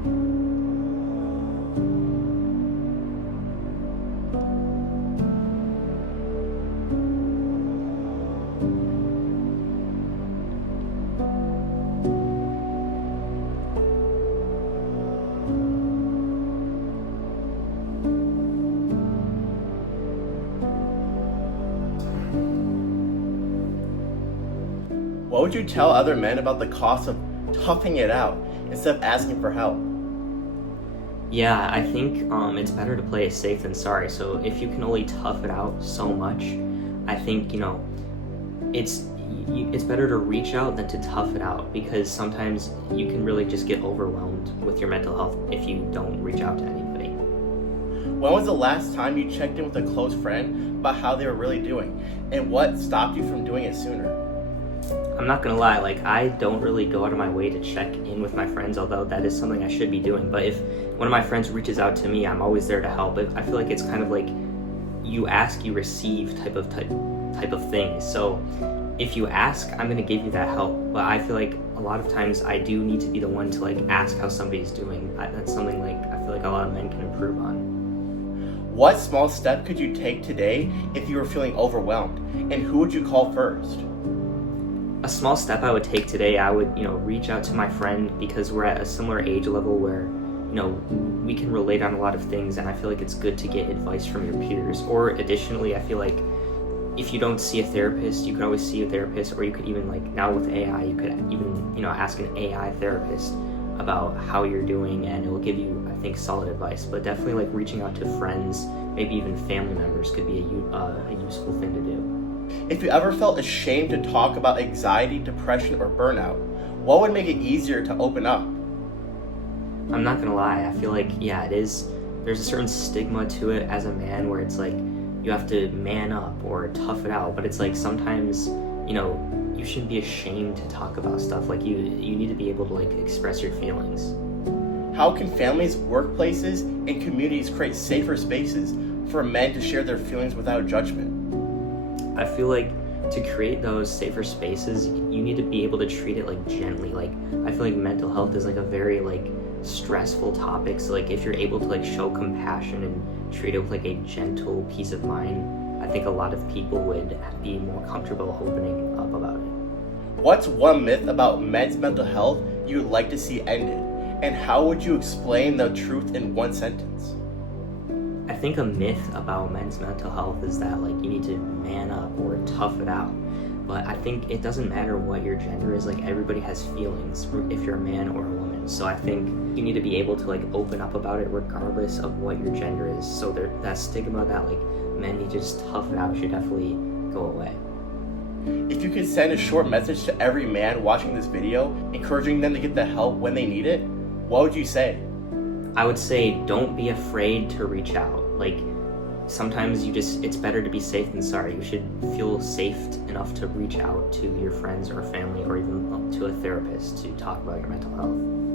What would you tell other men about the cost of toughing it out instead of asking for help? Yeah, I think it's better to play it safe than sorry. So if you can only tough it out so much, I think it's better to reach out than to tough it out, because sometimes you can really just get overwhelmed with your mental health if you don't reach out to anybody. When was the last time you checked in with a close friend about how they were really doing, and what stopped you from doing it sooner? I'm not gonna lie, I don't really go out of my way to check in with my friends, although that is something I should be doing. But if one of my friends reaches out to me, I'm always there to help. I feel like it's kind of like you ask, you receive type of thing. So if you ask, I'm gonna give you that help. But I feel like a lot of times I do need to be the one to ask how somebody's doing. That's something I feel like a lot of men can improve on. What small step could you take today if you were feeling overwhelmed, and who would you call first? A small step I would take today, I would, reach out to my friend, because we're at a similar age level where, we can relate on a lot of things, and I feel like it's good to get advice from your peers. Or additionally, I feel like if you don't see a therapist, you could always see a therapist, or you could even, now with AI, you could even, ask an AI therapist about how you're doing, and it will give you, I think, solid advice. But definitely, reaching out to friends, maybe even family members, could be a useful thing to do. If you ever felt ashamed to talk about anxiety, depression, or burnout, what would make it easier to open up? I'm not gonna lie, I feel like, it is. There's a certain stigma to it as a man, where it's you have to man up or tough it out. But it's sometimes, you shouldn't be ashamed to talk about stuff. You need to be able to express your feelings. How can families, workplaces, and communities create safer spaces for men to share their feelings without judgment? I feel like to create those safer spaces, you need to be able to treat it gently. I feel like mental health is a very stressful topic. So if you're able to show compassion and treat it with a gentle peace of mind, I think a lot of people would be more comfortable opening up about it. What's one myth about men's mental health you would like to see ended, and how would you explain the truth in one sentence? I think a myth about men's mental health is that you need to man up or tough it out. But I think it doesn't matter what your gender is. Everybody has feelings if you're a man or a woman. So I think you need to be able to open up about it regardless of what your gender is. So that stigma that men need to just tough it out should definitely go away. If you could send a short message to every man watching this video, encouraging them to get the help when they need it, what would you say? I would say don't be afraid to reach out. Sometimes it's better to be safe than sorry. You should feel safe enough to reach out to your friends or family, or even to a therapist to talk about your mental health.